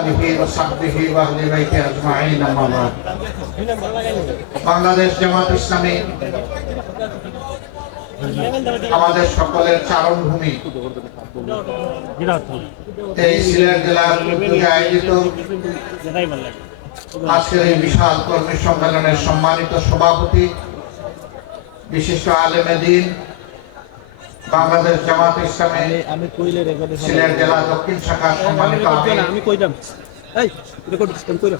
آله وصحبه وأهل بيته أجمعين أما بعد বাংলাদেশ জামাত ইসলামী আমাদের সকলের চারণভূমি এই সিলেট জেলার উদ্যোগে আয়োজিত আজকের এই বিশাল কর্মী সম্মেলনের সম্মানিত সভাপতি বিশিষ্ট আলেমে দিন বাংলাদেশ জামাত ইসলামী আমি কইলে রেকর্ড সিলেট জেলা দক্ষিণ সম্মানিত আমি। কইলাম এই রেকর্ড দিস কইলাম।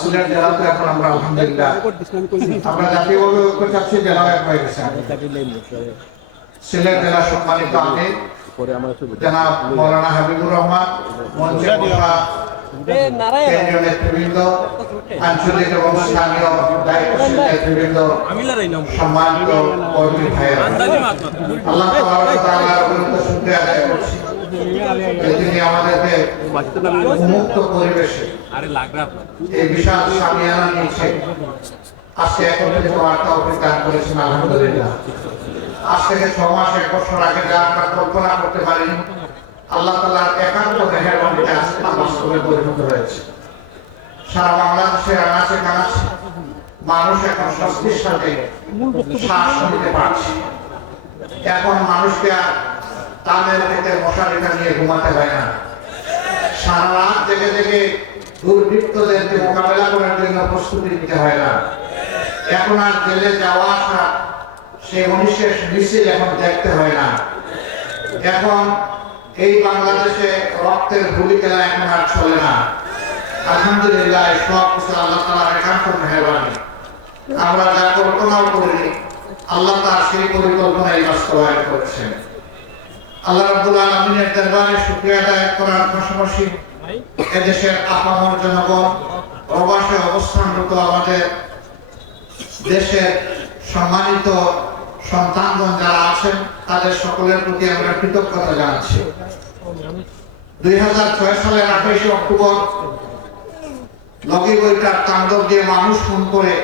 সিলেট জেলাতে এখন আমরা আলহামদুলিল্লাহ রেকর্ড দিস আমি আমরা জাতীয়ভাবে ঐক্য চাচ্ছি জেলা এক হয়ে গেছে। সিলেট জেলা সম্মানিত আমির পরে আমার ছবি জনাব মৌলানা হাবিবুর রহমান মঞ্চে বসা কেন্দ্রীয় নেতৃবৃন্দ আঞ্চলিক এবং স্থানীয় দায়িত্বশীল নেতৃবৃন্দ সম্মানিত কর্মী ভাইয়েরা। আল্লাহ তাআলার অনন্ত শুকরিয়া আদায় করছি। যে তিনি আমাদেরকে উন্মুক্ত পরিবেশে এই বিশাল সামিয়ানা নিয়েছে। আজকে একত্রিত বার্তা অভিজ্ঞান করেছেন আলহামদুলিল্লাহ। আজ থেকে ছ মাস এক বছর আগে যা আমরা কল্পনা করতে পারিনি আল্লাহ তালার একান্ত মেহরবানিতে আজকে বাস্তবে পরিণত হয়েছে। সারা বাংলাদেশের আনাচে কানাচে মানুষ এখন স্বস্তির সাথে শ্বাস নিতে পারছে। এখন মানুষকে আর তাদের থেকে মশারিটা নিয়ে ঘুমাতে হয় না। সারা রাত জেগে জেগে দুর্বৃত্তদেরকে মোকাবেলা করার জন্য প্রস্তুতি নিতে হয় না। এখন আর জেলে যাওয়া আসা, সেই অনিশেষ মিছিল এখন দেখতে হয় না। এখন এই বাংলাদেশে রক্তের গুলি খেলা এখন আর চলে না। আলহামদুলিল্লাহ সব কিছু আল্লাহ তালার একান্ত মেহরবানি। আমরা যা কল্পনাও করিনি, আল্লাহ তার সেই পরিকল্পনাই বাস্তবায়ন করছেন। আল্লাহ আলামিনের দরবারে শুকরিয়া আদায় করার পাশাপাশি এদেশের আপামর জনগণ প্রবাসে অবস্থানরত আমাদের দেশের সম্মানিত সন্তানগণ যারা আছেন, তাদের সকলের প্রতি আমরা কৃতজ্ঞতা জানাচ্ছি। দুই হাজার ছয় সালের আঠাইশে অক্টোবর, লগি বইটার তাণ্ডব দিয়ে মানুষ খুন করে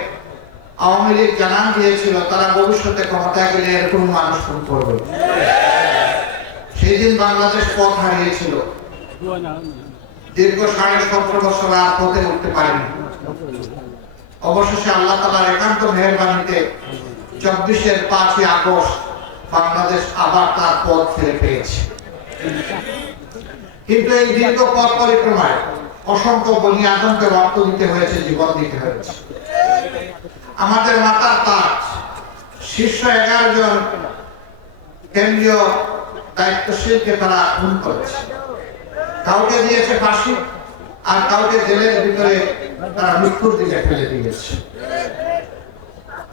আওয়ামী লীগ জানান দিয়েছিল, তারা ভবিষ্যতে ক্ষমতায় গেলে এরকম মানুষ খুন করবে। সেই দিন বাংলাদেশ পথ হারিয়েছিল। দীর্ঘ সাড়ে সতেরো বছর আর পথে উঠতে পারেনি। অবশেষে আল্লাহ তালার একান্ত মেহরবানিতে চব্বিশের পাঁচই আগস্ট বাংলাদেশ আবার তার পথ ফিরে পেয়েছে কিন্তু এই দীর্ঘ পথ পরিক্রমায় অসংখ্য বনি আতঙ্কে রক্ত দিতে হয়েছে, জীবন দিতে হয়েছে। আমাদের মাতার তাজ, শীর্ষ এগারো জন কেন্দ্রীয় দায়িত্বশীলকে তারা খুন করেছে। কাউকে দিয়েছে ফাঁসি, আর কাউকে জেলের ভিতরে তারা মৃত্যুর দিকে ফেলে দিয়েছে।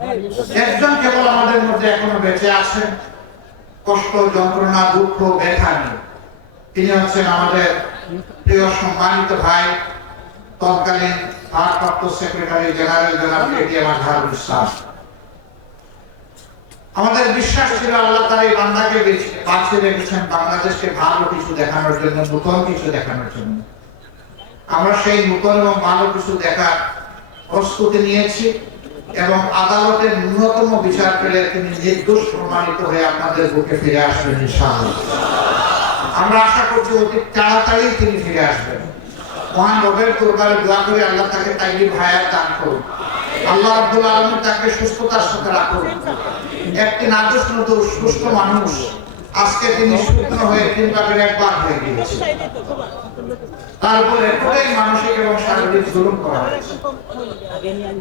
একজন কেবল আমাদের মধ্যে এখনও বেঁচে আছেন। কষ্ট, যন্ত্রণা, দুঃখ, ব্যথা নিয়ে তিনি হচ্ছেন আমাদের প্রিয় সম্মানিত ভাই, তৎকালীন ভারপ্রাপ্ত সেক্রেটারি জেনারেল আমাদের বিশ্বাস ছিল আল্লাহ তার এই বান্দাকে বাঁচিয়ে রেখেছেন বাংলাদেশকে ভালো কিছু দেখানোর জন্য, নতুন কিছু দেখানোর জন্য। আমরা সেই নতুন এবং ভালো কিছু দেখার প্রস্তুতি নিয়েছি। এবং আদালতের ন্যূনতম বিচার পেলে তিনি নির্দোষ প্রমাণিত হয়ে আপনাদের বুকে ফিরে আসবেন আমরা আশা করছি অতি তাড়াতাড়ি তিনি ফিরে আসবেন। মহান রবের দরবারে দোয়া করে আল্লাহ তাকে তাইবি ভায়াত দান করুন। আল্লাহ আব্দুল আলম তাকে সুস্থতার সাথে রাখুন। একটি নাদুস সুস্থ মানুষ আজকে তিনি শুকনো হয়ে তিন ভাগের এক ভাগ হয়ে গিয়েছে। তারপরে এতটাই মানসিক এবং শারীরিক জুলুম করা হয়েছে।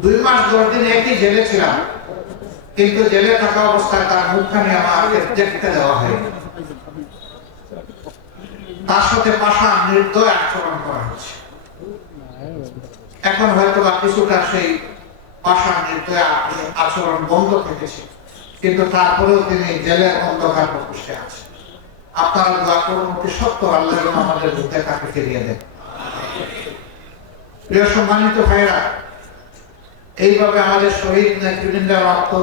দুই মাস দশ দিন একই জেলে ছিলাম, কিন্তু জেলে থাকা অবস্থায় তার মুখখানি আমাকে দেখতে দেওয়া হয়নি। তার সাথে পাশা নির্দয় আচরণ করা হচ্ছে এখন হয়তো বা কিছুটা সেই পাশা নির্দয় আচরণ বন্ধ থেকেছে। কিন্তু তারপরেও তিনি জেলের অন্ধকার প্রকোষ্ঠে আছে আপনারা দোয়া করুন অতি সত্য আল্লাহ আমাদের বুকে তাকে ফিরিয়ে দেন। প্রিয় সম্মানিত ভাইরা এইভাবে আমাদের শহীদ নেতৃবৃন্দের রক্ত,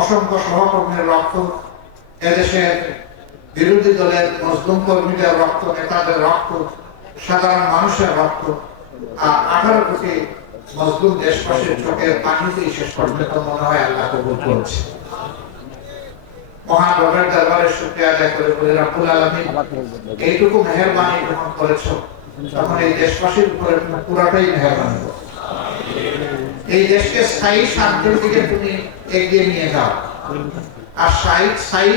অসংখ্য সহকর্মীর রক্ত, এদেশের বিরোধী দলের মজলুম কর্মীদের রক্ত, নেতাদের রক্ত, সাধারণ মানুষের রক্ত, আর আঠারো কোটি মজলুম দেশবাসীর চোখের পানিতেই শেষ পর্যন্ত মনে হয় আল্লাহ কবুল করেছে। দরবারে শুক্রিয়া আদায় করে বলে আলামিন, এইটুকু মেহেরবানি করেছ, তখন এই দেশবাসীর উপরে পুরাটাই মেহরবানি এই দেশকে স্থায়ী শান্তির দিকে তুমি এগিয়ে নিয়ে যাও। আর স্থায়ী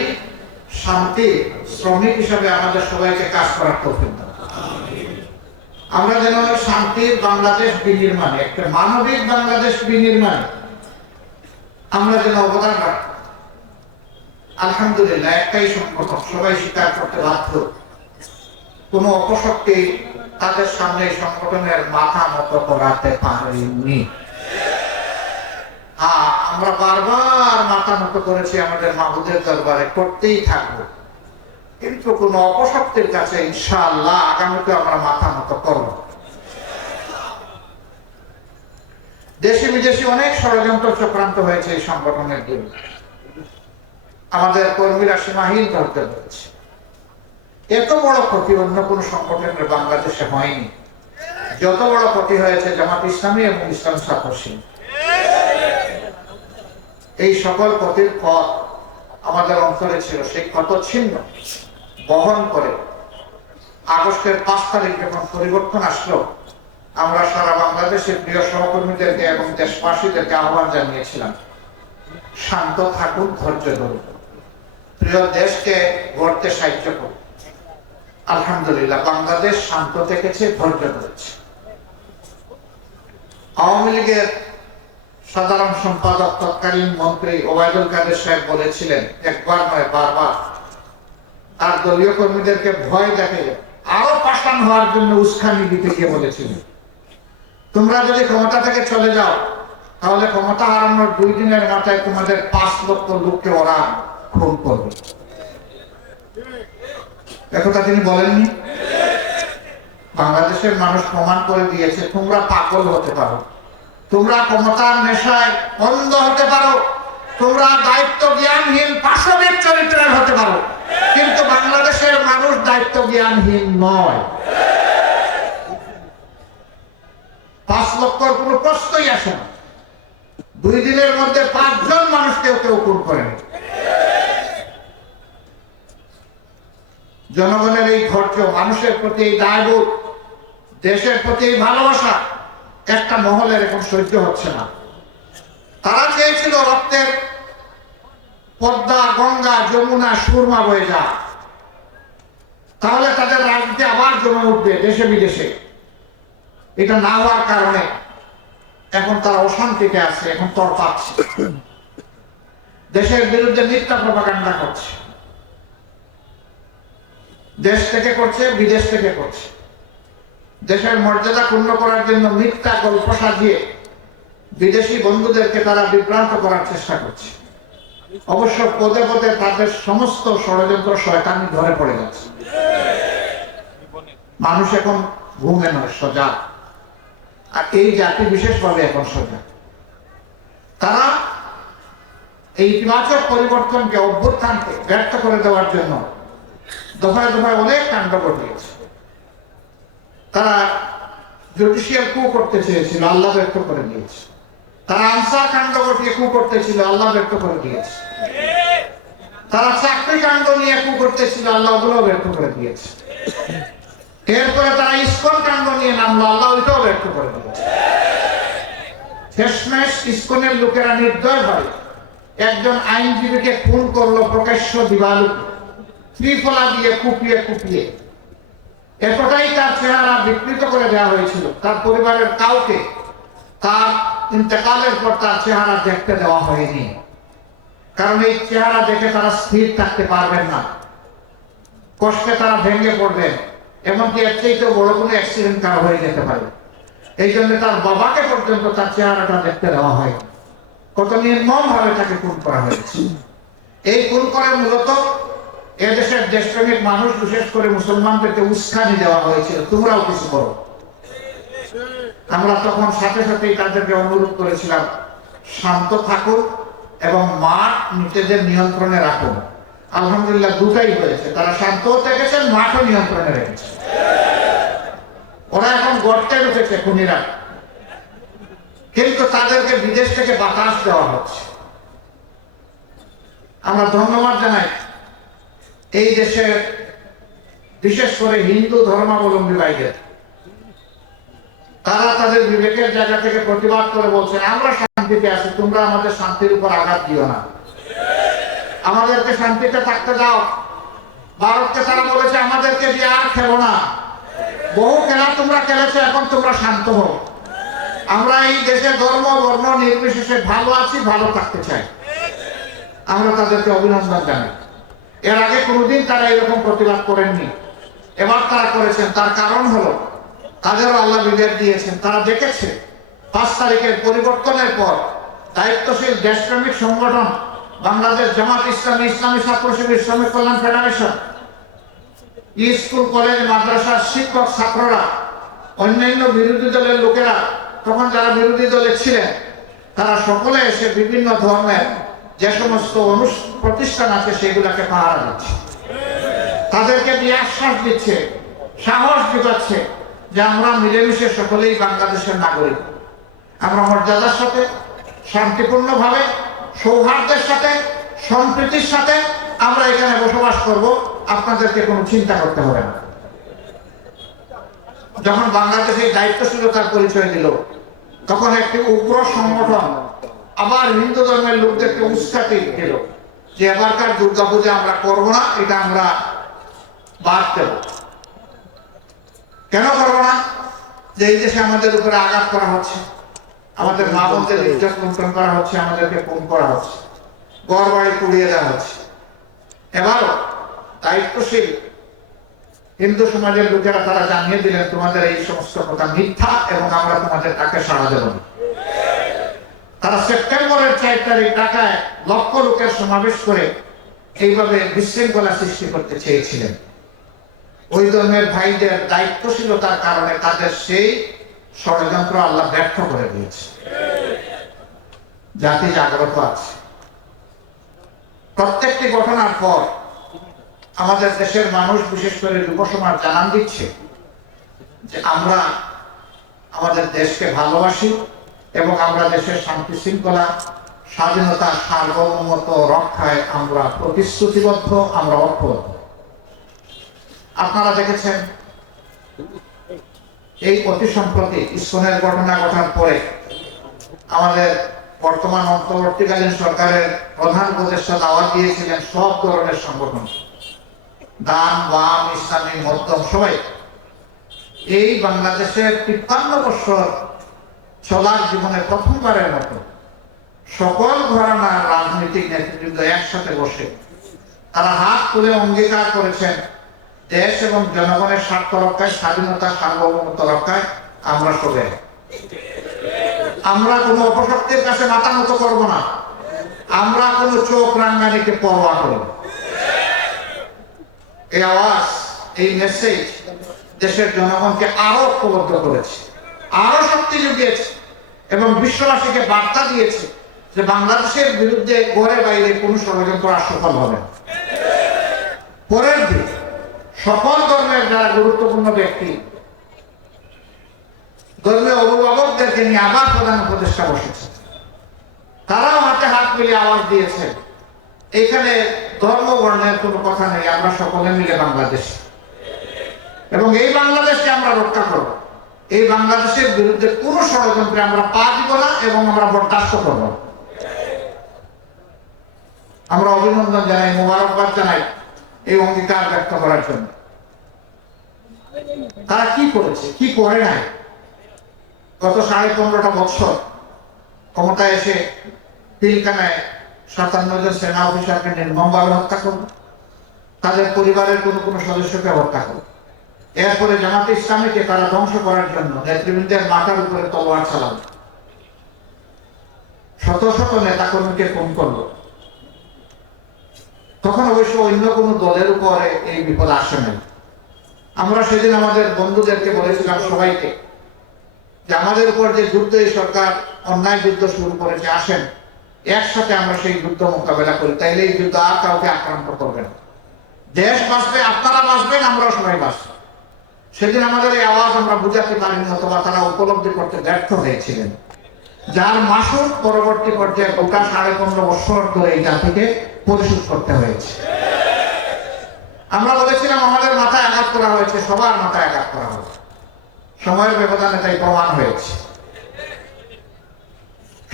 শান্তি শ্রমিক হিসাবে আমাদের সবাইকে কাজ করার দাও। আমরা যেন শান্তির বাংলাদেশ বিনির্মাণে, একটা মানবিক বাংলাদেশ বিনির্মাণে আমরা যেন অবদান রাখি। আলহামদুলিল্লাহ, একটাই সংগঠন সবাই স্বীকার করতে বাধ্য। কোন অপশক্তি তাদের সামনে সংগঠনের মাথা মতো করাতে পারেনি আমরা বারবার মাথা মতো করেছি আমাদের মাহুদের দরবারে, করতেই থাকব। কিন্তু কোন অপশক্তির কাছে ইনশাআল্লাহ আগামীতে আমরা মাথা মতো করব। দেশি বিদেশি অনেক ষড়যন্ত্র চক্রান্ত হয়েছে এই সংগঠনের বিরুদ্ধে আমাদের কর্মীরা সীমাহীন ধরতে পেরেছে এত বড় ক্ষতি অন্য কোন সংগঠনের বাংলাদেশে হয়নি। যত বড় ক্ষতি হয়েছে জামাত ইসলামী এবং ইসলাম ছাত্র এই সকল ক্ষতির পথ আমাদের অন্তরে ছিল, সেই ক্ষত ছিন্ন। বহন করে। আগস্টের পাঁচ তারিখ যখন পরিবর্তন আসলো, আমরা সারা বাংলাদেশের প্রিয় সহকর্মীদেরকে এবং দেশবাসীদেরকে আহ্বান জানিয়েছিলাম, শান্ত থাকুন, ধৈর্য ধরুন। প্রিয় দেশকে গড়তে সাহায্য করুন। আলহামদুলিল্লাহ, বাংলাদেশ শান্ত থেকেছে, ধৈর্য ধরেছে। আওয়ামী লীগের সাধারণ সম্পাদক তৎকালীন মন্ত্রী ওবায়দুল কাদের সাহেব বলেছিলেন, একবার নয়, বারবার তার দলীয় কর্মীদেরকে ভয় দেখে আরও পাশান হওয়ার জন্য উস্কানি দিতে গিয়ে বলেছিলেন তোমরা যদি ক্ষমতা থেকে চলে যাও, তাহলে ক্ষমতা হারানোর দুই দিনের মাথায় তোমাদের পাঁচ লক্ষ লোককে ওরা খুন করবে। একথা তিনি বলেননি। বাংলাদেশের মানুষ প্রমাণ করে দিয়েছে, তোমরা পাগল হতে পারো। তোমরা ক্ষমতার নেশায় অন্ধ হতে পারো। তোমরা দায়িত্ব জ্ঞানহীন পাশবিক চরিত্রের হতে পারো। কিন্তু বাংলাদেশের মানুষ দায়িত্ব জ্ঞানহীন নয়। পাঁচ লক্ষর কোনো প্রশ্নই আসে না। দুই দিনের মধ্যে পাঁচজন মানুষ কেউ কেউ খুন করেন। জনগণের এই ধৈর্য, মানুষের প্রতি এই দায়বোধ, দেশের প্রতি এই ভালোবাসা একটা মহলের এখন সহ্য হচ্ছে না। তারা চেয়েছিল রক্তের পদ্মা, গঙ্গা, যমুনা, সুরমা বয়ে যা। তাহলে তাদের রাজনীতি আবার জমে উঠবে দেশে বিদেশে। এটা না হওয়ার কারণে এখন তারা অশান্তিতে আছে, এখন তর পাচ্ছে দেশের বিরুদ্ধে মিথ্যা প্রপাগান্ডা করছে। দেশ থেকে করছে, বিদেশ থেকে করছে। দেশের মর্যাদা পূর্ণ করার জন্য মিথ্যা গল্প সাজিয়ে বিদেশি বন্ধুদেরকে তারা বিভ্রান্ত করার চেষ্টা করছে। অবশ্য পদে পদে তাদের সমস্ত ষড়যন্ত্র শয়তানি ধরে পড়ে যাচ্ছে মানুষ এখন ঘুমে নয় সজাগ আর এই জাতি বিশেষভাবে এখন সজাগ তারা এই ইতিবাচক পরিবর্তনকে অভ্যুত্থানকে ব্যর্থ করে দেওয়ার জন্য দফায় দফায় অনেক কাণ্ড ঘটিয়েছে। তারা জুডিশিয়াল কু করতে চেয়েছিল, আল্লাহ ব্যর্থ করে দিয়েছে। তারা আনসার কাণ্ড ঘটিয়ে কু করতেছিল, আল্লাহ ব্যর্থ করে দিয়েছে। তারা চাকরি কাণ্ড নিয়ে কু করতেছিল, আল্লাহ ওগুলো ব্যর্থ করে দিয়েছে। এরপরে তারা ইস্কন কাণ্ড নিয়ে নামলো, আল্লাহ ওইটাও ব্যর্থ করে দিয়েছে। শেষমেশ ইস্কনের লোকেরা নির্দয় হয়। একজন আইনজীবীকে খুন করল প্রকাশ্য দিবালুকে ত্রিফলা দিয়ে কুপিয়ে কুপিয়ে। এতটাই তার চেহারা বিকৃত করে দেওয়া হয়েছিল। তার পরিবারের কাউকে তার ইন্তেকালের পর তার চেহারা দেখতে দেওয়া হয়নি। কারণ এই চেহারা দেখে তারা স্থির থাকতে পারবেন না। কষ্টে তারা ভেঙে পড়বেন। এমনকি এর চাইতে বড় কোনো অ্যাক্সিডেন্ট তার হয়ে যেতে পারে। এই জন্য তার বাবাকে পর্যন্ত তার চেহারাটা দেখতে দেওয়া হয় কত নির্মম ভাবে তাকে খুন করা হয়েছে। এই খুন করে মূলত এদেশের দেশপ্রেমিক মানুষ, বিশেষ করে মুসলমানদেরকে উস্কানি দেওয়া হয়েছিল। তোমরাও কিছু করো। আমরা তখন সাথে সাথেই তাদেরকে অনুরোধ করেছিলাম, শান্ত থাকুন এবং মাঠ নিজেদের নিয়ন্ত্রণে রাখুন আলহামদুলিল্লাহ দুটাই হয়েছে। তারা শান্ত থেকেছেন মাঠও নিয়ন্ত্রণে রেখেছে। ওরা এখন গর্তে ঢুকেছে খুনিরা। কিন্তু তাদেরকে বিদেশ থেকে বাতাস দেওয়া হচ্ছে। আমরা ধন্যবাদ জানাই এই দেশের, বিশেষ করে হিন্দু ধর্মাবলম্বী ভাইদের। তারা তাদের বিবেকের জায়গা থেকে প্রতিবাদ করে বলছে, আমরা শান্তিতে আছি, তোমরা আমাদের শান্তির উপর আঘাত দিও না। আমাদেরকে শান্তিতে থাকতে দাও। ভারতকে তারা বলেছে, আমাদেরকে দিয়ে আর খেলো না। বহু খেলা তোমরা খেলেছো, এখন তোমরা শান্ত হও। আমরা এই দেশে ধর্ম, বর্ণ, নির্বিশেষে ভালো আছি, ভালো থাকতে চাই। আমরা তাদেরকে অভিনন্দন জানাই। এর আগে কোনোদিন তারা এরকম প্রতিবাদ করেননি। এবার তারা করেছেন, তার কারণ হলো তাদেরও আল্লাহ বিবেক দিয়েছেন। তারা দেখেছে, পাঁচ তারিখের পরিবর্তনের পর দায়িত্বশীল দেশপ্রেমিক সংগঠন বাংলাদেশ জামাত ইসলামী ইসলামী ছাত্র শিবির শ্রমিক কল্যাণ ফেডারেশন, স্কুল, কলেজ, মাদ্রাসার শিক্ষক ছাত্ররা, অন্যান্য বিরোধী দলের লোকেরা, তখন যারা বিরোধী দলে ছিলেন, তারা সকলে এসে বিভিন্ন ধর্মের যে সমস্ত প্রতিষ্ঠান আছে সেগুলাকে পাহারা দিচ্ছে। তাদেরকে দিয়ে আশ্বাস দিচ্ছে, সাহস যোগাচ্ছে যে আমরা মিলেমিশে সকলেই বাংলাদেশের নাগরিক। আমরা মর্যাদার সাথে, শান্তিপূর্ণভাবে, সৌহার্দ্যের সাথে, সম্প্রীতির সাথে আমরা এখানে বসবাস করব, আপনাদেরকে কোনো চিন্তা করতে হবে না। যখন বাংলাদেশের দায়িত্বশীলতার পরিচয় দিল, তখন একটি উগ্র সংগঠন, আবার হিন্দু ধর্মের লোকদেরকে উস্কাতি দিল, যে এবারকার দুর্গাপূজা আমরা করব না, এটা আমরা বাদ দেব। কেন করব না? যে এই দেশে আমাদের উপরে আঘাত করা হচ্ছে, আমাদের মা বোনদের ইজ্জত লুণ্ঠন করা হচ্ছে, আমাদেরকে ফোন করা হচ্ছে ঘর বাড়ি পুড়িয়ে দেওয়া হচ্ছে। এবারও দায়িত্বশীল হিন্দু সমাজের লোকেরা তারা জানিয়ে দিলেন, তোমাদের এই সমস্ত কথা মিথ্যা এবং আমরা তোমাদের তাকে সাড়া দেব না। তারা সেপ্টেম্বরের চার তারিখ ঢাকায় লক্ষ লোকের সমাবেশ করে এইভাবে বিশৃঙ্খলা সৃষ্টি করতে চেয়েছিলেন। ওই ধর্মের ভাইদের দায়িত্বশীলতার কারণে তাদের সেই ষড়যন্ত্র আল্লাহ ব্যর্থ করে দিয়েছে। জাতি জাগ্রত আছে। প্রত্যেকটি ঘটনার পর আমাদের দেশের মানুষ, বিশেষ করে যুব সমাজ, জানান দিচ্ছে যে আমরা আমাদের দেশকে ভালোবাসি এবং আমরা দেশের শান্তি শৃঙ্খলা, স্বাধীনতা, সার্বভৌমত্ব রক্ষায় আমরা প্রতিশ্রুতিবদ্ধ, আমরা ঐক্যবদ্ধ। আপনারা দেখেছেন? এই অতি সম্প্রতি ইস্কনের ঘটনা ঘটার পরে আমাদের বর্তমান অন্তর্বর্তীকালীন সরকারের প্রধান উপদেষ্টা দাওয়াত দিয়েছিলেন সব ধরনের সংগঠন। দান বাম ইসলামী, মধ্যম সবাই। এই বাংলাদেশের তিপ্পান্ন বছর চলার জীবনে প্রথমবারের মতো সকল ঘরানার রাজনৈতিক নেতৃবৃন্দ একসাথে বসে তারা হাত তুলে অঙ্গীকার করেছেন দেশ এবং জনগণের স্বার্থ রক্ষায়, স্বাধীনতা, সার্বভৌমত্ব রক্ষায় আমরা সবে আমরা কোনো অপশক্তির কাছে মাথা নত করব না। আমরা কোনো চোখ রাঙ্গানিকে পরোয়া করব এই আওয়াজ, এই মেসেজ দেশের জনগণকে আরও ঐক্যবদ্ধ করেছে, আরও শক্তি জুগিয়েছে এবং বিশ্ববাসীকে বার্তা দিয়েছে যে বাংলাদেশের বিরুদ্ধে ঘরে বাইরে কোনো ষড়যন্ত্র আর সফল হবে না। পরের দিন সকল ধর্মের যারা গুরুত্বপূর্ণ ব্যক্তি, ধর্মীয় অভিভাবকদেরকে নিয়ে আবার প্রধান উপদেষ্টা বসেছে। তারাও হাতে হাত মিলিয়ে আওয়াজ দিয়েছে, এখানে ধর্ম বর্ণের কোনো কথা নেই, আমরা সকলে মিলে বাংলাদেশ। এবং এই বাংলাদেশকে আমরা রক্ষা করব। এই বাংলাদেশের বিরুদ্ধে কোনো ষড়যন্ত্রে আমরা পা দিব না এবং আমরা বরদাস্ত করব আমরা অভিনন্দন জানাই, মোবারকবাদ জানাই। এই অঙ্গীকার ব্যক্ত করার জন্য। তারা কি করেছে? কি করে নাই? গত সাড়ে পনেরোটা বছর ক্ষমতায় এসে পিলখানায় সাতান্ন জন সেনা অফিসারকে নির্মমভাবে হত্যা করল। তাদের পরিবারের কোনো কোনো সদস্যকে হত্যা করল। এরপরে জামাতে ইসলামীকে তারা ধ্বংস করার জন্য নেতৃবৃন্দের মাথার উপরে তলোয়ার চালালো। শত শত নেতা কর্মীকে ফোন করল। তখন অবশ্য অন্য কোনো দলের উপরে এই বিপদ আসে নাই। আমরা সেদিন আমাদের বন্ধুদেরকে বলেছিলাম সবাইকে যে আমাদের উপর যে যুদ্ধ এই সরকার অন্যায় যুদ্ধ শুরু করেছে, আসেন, একসাথে আমরা সেই যুদ্ধ মোকাবেলা করি। তাইলে এই যুদ্ধ আর কাউকে আক্রান্ত করবে না। দেশ বাঁচবে, আপনারা বাঁচবেন, আমরাও সবাই বাঁচব। সেদিন আমাদের এই আওয়াজ আমরা বুঝাতে পারিনি, অথবা তারা উপলব্ধি করতে ব্যর্থ হয়েছিলেন। যার মাসুক পরবর্তী পর্যায়ে গোটা সাড়ে পনেরো বছর ধরে এই জাতিকে পরিশোধ করতে হয়েছে। আমরা বলেছিলাম, আমাদের মাথায় আঘাত করা হয়েছে, সবার মাথায় আঘাত করা হয়েছে। সময়ের ব্যবধানে তাই প্রমাণ হয়েছে।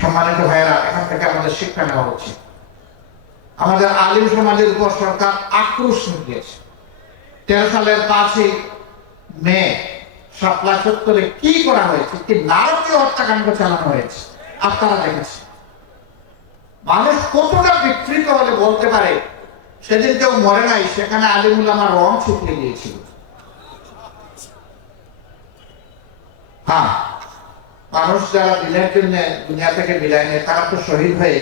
সম্মানিত ভাইয়েরা, এখান থেকে আমাদের শিক্ষা নেওয়া উচিত। আমাদের আলিম সমাজের উপর সরকার আক্রোশ দিয়েছে তেরো সালের পাঁচই মে শাপলা চত্বরে কি করা হয়েছে, কি নারকীয় হত্যাকাণ্ড চালানো হয়েছে, আপনারা দেখেছেন। মানুষ কতটা বিকৃত হলে বলতে পারে? সেদিন কেউ মরে নাই, সেখানে আলিমুল আমার রং ছিটিয়ে গিয়েছিল। হ্যাঁ মানুষ যারা দিনের জন্য দুনিয়া থেকে বিদায় নেয়, তারা তো শহীদ হয়ে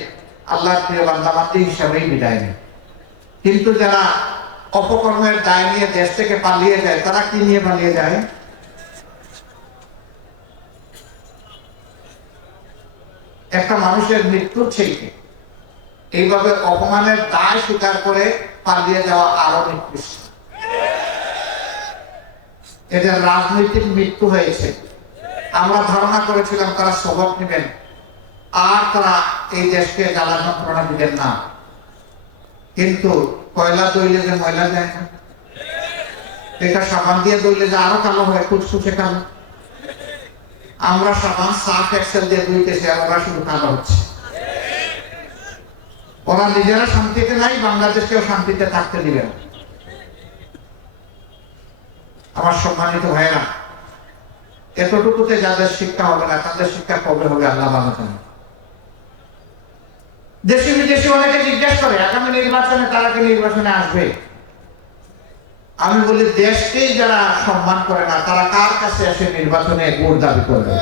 আল্লাহর প্রিয় বান্দাবান্দি হিসাবেই বিদায় নেয়। কিন্তু যারা অপকর্মের দায় নিয়ে দেশ থেকে পালিয়ে যায়, তারা কি নিয়ে পালিয়ে যায়? একটা মানুষের মৃত্যুর থেকে এইভাবে অপমানের দায় স্বীকার করে পালিয়ে যাওয়া আরও নিকৃষ্ট। এদের রাজনৈতিক মৃত্যু হয়েছে। আমরা ধারণা করেছিলাম তারা সবক নেবেন, আর তারা এই দেশকে জ্বালা যন্ত্রণা দিবেন না। কিন্তু কয়লা দইলে যে ময়লা যায় না, এটা সাবান দিয়ে দইলে যে আরও কালো হয় কুচকুচে কালো। আমরা সাবান সাফ এক্সেল দিয়ে ধুইতেছি আর ওরা শুধু কালো হচ্ছে। ওরা নিজেরা শান্তিতে নাই বাংলাদেশকেও শান্তিতে থাকতে দিবে না। আমার সম্মানিত ভাইয়েরা, এতটুকুতে যাদের শিক্ষা হবে না, তাদের শিক্ষা কবে হবে আল্লাহ ভালো জানে। দেশি বিদেশি অনেকে জিজ্ঞেস করে, আগামী নির্বাচনে তারা কি নির্বাচনে আসবে? আমি বলি, দেশকেই যারা সম্মান করে না, তারা কার কাছে এসে নির্বাচনে ভোট দাবি করবে?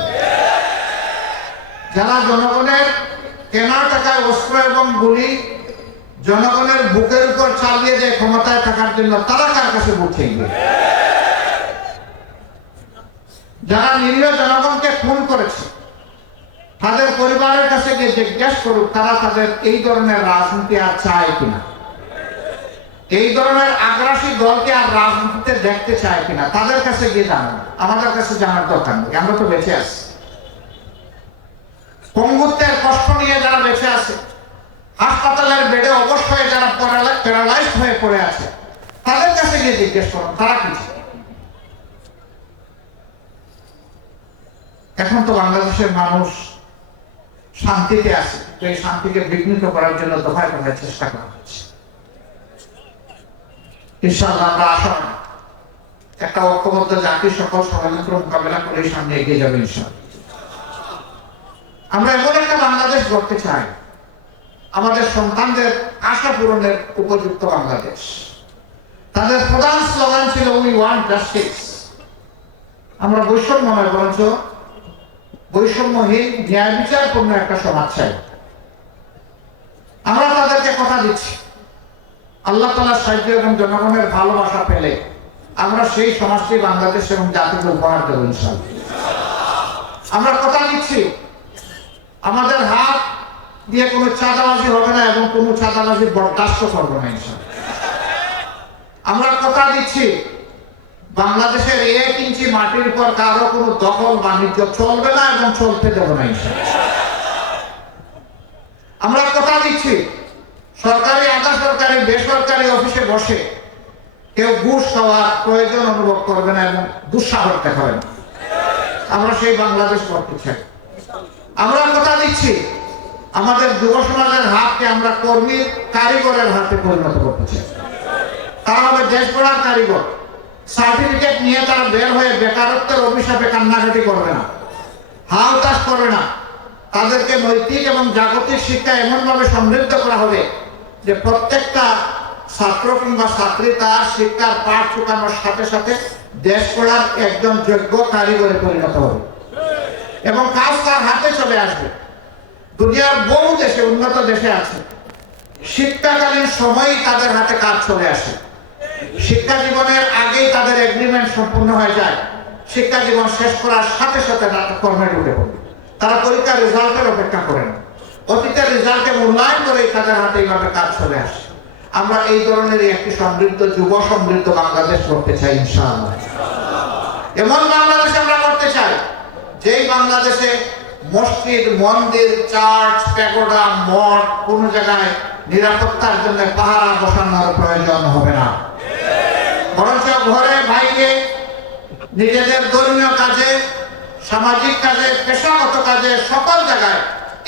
যারা জনগণের কেনা টাকায় অস্ত্র এবং গুলি জনগণের বুকের উপর চালিয়ে দেয় ক্ষমতায় থাকার জন্য তারা কার কাছে ভোট চাইবে যারা নিরীহ জনগণকে খুন করেছে, তাদের পরিবারের কাছে গিয়ে জিজ্ঞেস করুক, তারা তাদের এই ধরনের রাজনীতি আর চায় কিনা? এই ধরনের আগ্রাসী দলকে আর রাজনীতিতে দেখতে চায় কিনা? তাদের কাছে গিয়ে জানান। আমাদের কাছে জানার দরকার নেই, আমরা তো বেঁচে আছি। পঙ্গুত্বের কষ্ট নিয়ে যারা বেঁচে আছে, হাসপাতালের বেডে অবশ হয়ে যারা প্যারালাইজড হয়ে পড়ে আছে, তাদের কাছে গিয়ে জিজ্ঞেস করুন, তারা কি এখন তো বাংলাদেশের মানুষ শান্তিতে আছে, তো এই শান্তিকে বিঘ্নিত করার জন্য দফায় দফায় চেষ্টা করা হচ্ছে। ইনশাআল্লাহ আমরা একটা ঐক্যবদ্ধ জাতি সকল ষড়যন্ত্র মোকাবেলা করে সামনে এগিয়ে যাবে ইনশাআল্লাহ। আমরা এমন একটা বাংলাদেশ গড়তে চাই। আমাদের সন্তানদের আশা পূরণের উপযুক্ত বাংলাদেশ। তাদের প্রধান স্লোগান ছিল উই ওয়ান্ট জাস্টিস আমরা বৈষম্য নয়, বরঞ্চ বৈষম্যহীন, ন্যায় বিচারপূর্ণ একটা সমাজ চাই। আমরা তাদেরকে কথা দিচ্ছি। আল্লাহ তালার সাহায্য এবং জনগণের ভালোবাসা পেলে আমরা সেই সমাজটি বাংলাদেশ এবং জাতিকে উপহার দেব আমরা কথা দিচ্ছি আমাদের হাত দিয়ে কোনো চাঁদাবাজি হবে না এবং কোনো চাঁদাবাজি বরদাস্ত করব না আমরা কথা দিচ্ছি, বাংলাদেশের এক ইঞ্চি মাটির উপর কারও কোনো দখল বাণিজ্য চলবে না এবং চলতে দেবো না। আমরা কথা দিচ্ছি, সরকারি আধা সরকারি বেসরকারি অফিসে বসে কেউ ঘুষ খাওয়ার প্রয়োজন অনুভব করবে না এবং দুঃসাহস দেখাবে না। আমরা সেই বাংলাদেশ করতে চাই। আমরা কথা দিচ্ছি। আমাদের যুব সমাজের হাতকে আমরা কর্মী কারিগরের হাতে পরিণত করতে চাই। তারা হবে দেশ গড়ার কারিগর। সার্টিফিকেট নিয়ে তারা বের হয়ে বেকারত্বের অভিশাপে কান্নাকাটি করবে না। হাল চাষ করবে না। তাদেরকে নৈতিক এবং জাগতিক শিক্ষা এমনভাবে সমৃদ্ধ করা হবে যে প্রত্যেকটা ছাত্র কিংবা ছাত্রী তার শিক্ষার পাঠ চুকানোর সাথে সাথে দেশ গড়ার একজন যোগ্য কারিগরে পরিণত হবে। এবং কাজ তার হাতে চলে আসবে। দুনিয়ার বহু দেশে, উন্নত দেশে আছে। শিক্ষাকালীন সময়ই তাদের হাতে কাজ চলে আসে। শিক্ষা জীবনের আগেই তাদের এগ্রিমেন্ট সম্পূর্ণ হয়ে যায়। শিক্ষা জীবন শেষ করার সাথে সাথে কর্মে ঢুকে তারা পরীক্ষার রেজাল্টের অপেক্ষা করে না। অতীতের রেজাল্টকে মূল্যায়ন করেই তাদের হাতে এইভাবে কাজ চলে আসে। আমরা এই ধরনের একটি সমৃদ্ধ, যুব সমৃদ্ধ বাংলাদেশ করতে চাই ইনশাআল্লাহ। এমন বাংলাদেশ আমরা করতে চাই যেই বাংলাদেশে মসজিদ, মন্দির, চার্চ, প্যাগোডা, মঠ কোন জায়গায় নিরাপত্তার জন্য পাহারা বসানোর প্রয়োজন হবে না। বরঞ্চ ঘরে বাইরে নিজেদের ধর্মীয় কাজে, সামাজিক কাজে, পেশাগত কাজে সকল জায়গায়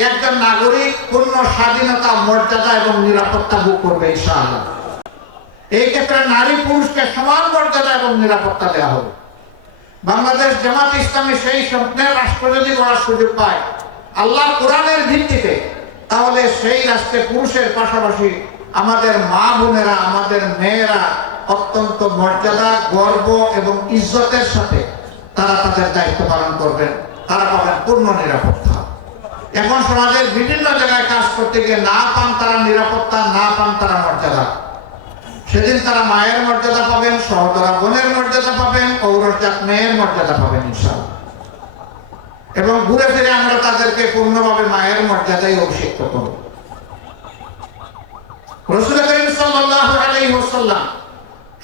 একজন নাগরিক পূর্ণ স্বাধীনতা, মর্যাদা এবং নিরাপত্তা ভোগ করবে এই ক্ষেত্রে নারী পুরুষকে সমান মর্যাদা এবং নিরাপত্তা দেওয়া হবে। বাংলাদেশ জামাত ইসলামী সেই স্বপ্নের রাষ্ট্র যদি গড়ার সুযোগ পায়। আল্লাহ কোরআনের ভিত্তিতে। তাহলে সেই রাষ্ট্রে পুরুষের পাশাপাশি আমাদের মা বোনেরা, আমাদের মেয়েরা অত্যন্ত মর্যাদা, গর্ব এবং ইজ্জতের সাথে তারা তাদের দায়িত্ব পালন করবেন। তারা পাবেন পূর্ণ নিরাপত্তা। এখন সমাজের বিভিন্ন জায়গায় কাজ করতে গিয়ে না পান তারা নিরাপত্তা, না পান তারা মর্যাদা। সেদিন তারা মায়ের মর্যাদা পাবেন সহদরা বোনের মর্যাদা পাবেন পৌরজাত মেয়ের মর্যাদা পাবেন ইনশাআল্লাহ। এবং ঘুরে ফিরে আমরা তাদেরকে পূর্ণভাবে মায়ের মর্যাদায় অভিষিক্ত করব। রসুল করিম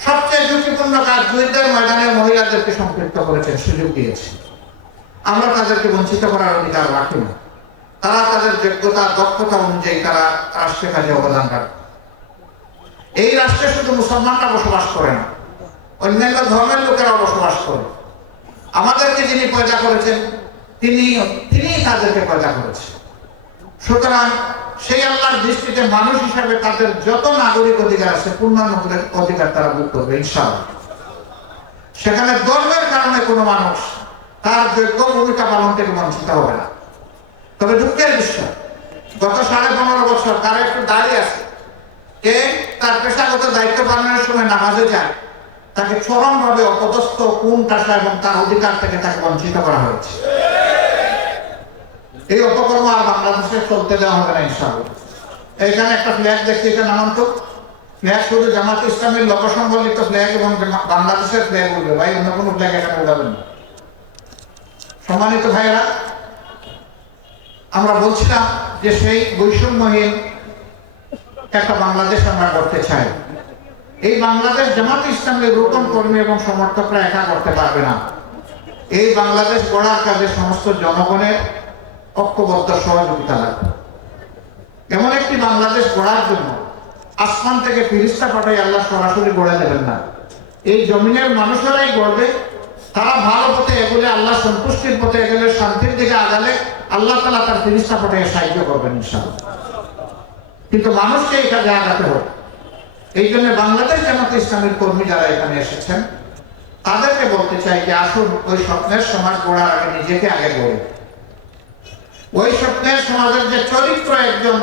সবচেয়ে ঝুঁকিপূর্ণ কাজ যুদ্ধের ময়দানে মহিলাদেরকে সম্পৃক্ত করেছেন, সুযোগ দিয়েছেন আমরা তাদেরকে বঞ্চিত করার অধিকার রাখি না। তারা তাদের যোগ্যতা, দক্ষতা অনুযায়ী তারা রাষ্ট্রের কাজে অবদান রাখে। এই রাষ্ট্রে শুধু মুসলমানরা বসবাস করে না, অন্যান্য ধর্মের লোকেরাও বসবাস করে। আমাদেরকে যিনি পয়দা করেছেন, তিনি তিনি তাদেরকে পয়দা করেছেন। সুতরাং সেই আল্লাহর দৃষ্টিতে মানুষ হিসাবে তাদের যত নাগরিক অধিকার আছে পূর্ণাঙ্গ অধিকার তারা ভোগ করবে, ইনশাআল্লাহ। সেখানে ধর্মের কারণে কোনো মানুষ তার যোগ্য ভূমিকা পালন থেকে বঞ্চিত হবে না। তবে দুঃখের বিষয়, গত সাড়ে পনেরো বছর তারা একটু দাঁড়িয়ে আছে। কে? তার পেশাগত দায়িত্ব পালনের সময় নামাজে যায়। তাকে চরমভাবে অপদস্থ কোন টাকা এবং তার অধিকার থেকে তাকে বঞ্চিত করা হয়েছে। এই অপকর্ম আর বাংলাদেশে চলতে দেওয়া হবে না একটা ফ্ল্যাগ দেখছি এটা তো। ফ্ল্যাগ শুধু জামাত ইসলামের লোক সম্বলিত ফ্ল্যাগ এবং বাংলাদেশের ফ্ল্যাগ উঠবে। ভাই, অন্য কোনো ফ্ল্যাগ এখানে উঠাবেন না। সম্মানিত ভাইরা আমরা বলছিলাম যে সেই বৈষম্যহীন একটা বাংলাদেশ আমরা করতে চাই। এই বাংলাদেশ জামাত ইসলামের রোপণ কর্মী এবং সমর্থকরা একা করতে পারবে না। এই বাংলাদেশ গড়ার কাজে সমস্ত জনগণের ঐক্যবদ্ধ সহযোগিতা লাগবে। এমন একটি বাংলাদেশ গড়ার জন্য আসমান থেকে ফিরিস্তা পাঠাই আল্লাহ সরাসরি গড়ে দেবেন না। এই জমিনের মানুষেরাই গড়বে, তারা ভালো পথে এগুলে আল্লাহ সন্তুষ্টির পথে এগুলে শান্তির দিকে আগালে আল্লাহ তালা তার ফিরিস্তা পাঠাই সাহায্য করবেন ইনশাআল্লাহ। কিন্তু মানুষকে কাজে আগাতে হবে। এই জন্য বাংলাদেশ জামাত ইসলামের কর্মী যারা এখানে এসেছেন, তাদেরকে বলতে চাই যে আসুন, ওই স্বপ্নের সমাজ গড়ার আগে নিজেকে আগে গড়ে। ওই স্বপ্নের সমাজের যে চরিত্র একজন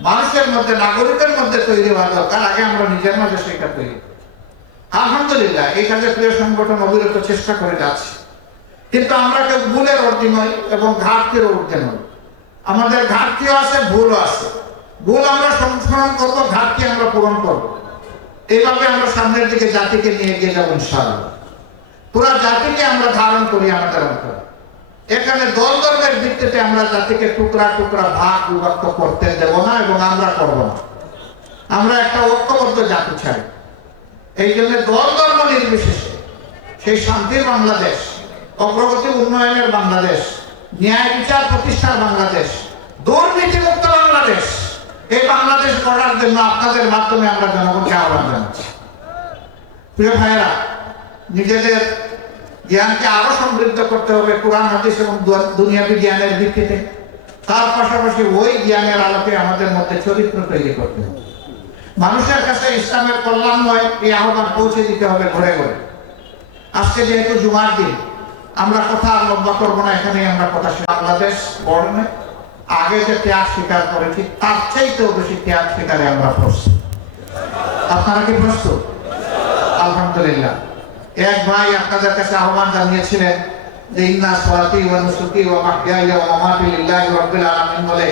মানুষের মধ্যে, নাগরিকের মধ্যে তৈরি হওয়া দরকার, আগে আমরা নিজের মাঝে সেটা তৈরি। আলহামদুলিল্লাহ, এই কাজে প্রিয় সংগঠন অবিরত চেষ্টা করে যাচ্ছে। কিন্তু আমরা কেউ ভুলের অর্ধি নই এবং ঘাটতির ঊর্ধ্বে নই। আমাদের ঘাটতিও আছে, ভুলও আছে। ভুল আমরা সংশোধন করব, ঘাটতি আমরা পূরণ করব। এইভাবে আমরা সামনের দিকে জাতিকে নিয়ে গিয়ে যাব ইনশাআল্লাহ। পুরা জাতিকে আমরা ধারণ করি আমাদের অন্তরে এখানে দল ধর্মের ভিত্তিতে আমরা জাতিকে টুকরা টুকরা ভাগ বিভক্ত করতে দেব না এবং আমরা করব না। আমরা একটা ঐক্যবদ্ধ জাতি চাই। এই জন্য দল ধর্ম নির্বিশেষে সেই শান্তির বাংলাদেশ, অগ্রগতি উন্নয়নের বাংলাদেশ, ন্যায় বিচার প্রতিষ্ঠার বাংলাদেশ, দুর্নীতিমুক্ত বাংলাদেশ এই বাংলাদেশ গড়ার জন্য আপনাদের মাধ্যমে আমরা জনগণকে আহ্বান জানাচ্ছি। প্রিয় ভাইয়েরা, নিজেদের জ্ঞানকে আরও সমৃদ্ধ করতে হবে কোরআন, হাদিস এবং দুনিয়াবি জ্ঞানের ভিত্তিতে। তার পাশাপাশি ওই জ্ঞানের আলোকে আমাদের মধ্যে চরিত্র তৈরি করতে হবে। মানুষের কাছে ইসলামের কল্যাণময় এই আহ্বান পৌঁছে দিতে হবে ঘরে ঘরে। আজকে যেহেতু জুমার দিন, আমরা কথা আর লম্বা করব না, এখানেই আমরা কথা বাংলাদেশ বর্ণে আগে যে ত্যাগ স্বীকার করেছি তার চাইতেও বেশি ত্যাগ স্বীকারে আমরা প্রস্তুত আপনারা কি প্রস্তুত আলহামদুলিল্লাহ এক ভাই আপনাদের কাছে আহ্বান জানিয়েছিলেন যে ইন্না সলাতি ওয়া নুসুকি ওয়া মাহইয়ায়া ওয়া মামাতি লিল্লাহি রাব্বিল আলামিন বলে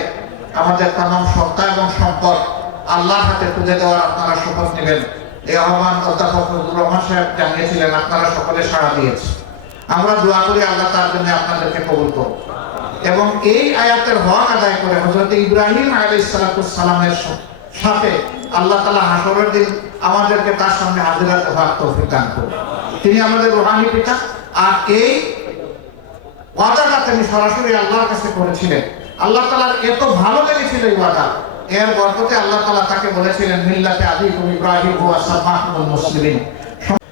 আমাদের तमाम সত্তা এবং সম্পদ আল্লাহর হাতে তুলে দেওয়ার আপনারা শপথ নেবেন এই আহ্বান অধ্যাপক নজরুল রহমান সাহেব জানিয়েছিলেন আপনারা সকলে সাড়া দিয়েছে আমরা দোয়া করি আল্লাহ তার জন্য আপনাদেরকে কবুল করুন এবং এই আয়াতের হক আদায় করে হযরত ইব্রাহিম আলাইহিস সালামের সাথে আল্লাহ তাআলা হাসরের দিন আমাদেরকে তার সামনে হাজিরাত হওয়ার তৌফিক দান করুন। তিনি আমাদের রুহানি পিতা। আর এই ওয়াদাটা তিনি সরাসরি আল্লাহর কাছে করেছিলেন। আল্লাহ তাআলার এত ভালো লেগেছিল এই ওয়াদা। এর বরকতে আল্লাহ তাআলা তাকে বলেছিলেন, মিল্লাতে আদিকুম ইব্রাহিম ওয়া সামাহুল মুসলিমিন।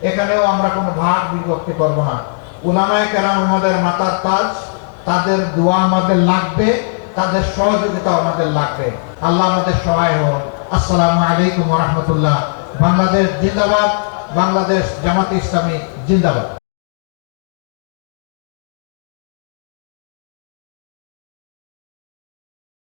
এখানেও আমরা কোনো ভাগ বিভক্তি করব না। উলামায়ে কেরাম আমাদের মাতার তাজ তাদের দোয়া আমাদের লাগবে, তাদের সহযোগিতা আমাদের লাগবে। আল্লাহ আমাদের সহায় হন আসসালামু আলাইকুম রহমতুল্লাহ। বাংলাদেশ জিন্দাবাদ, বাংলাদেশ জামাত ইসলামী জিন্দাবাদ।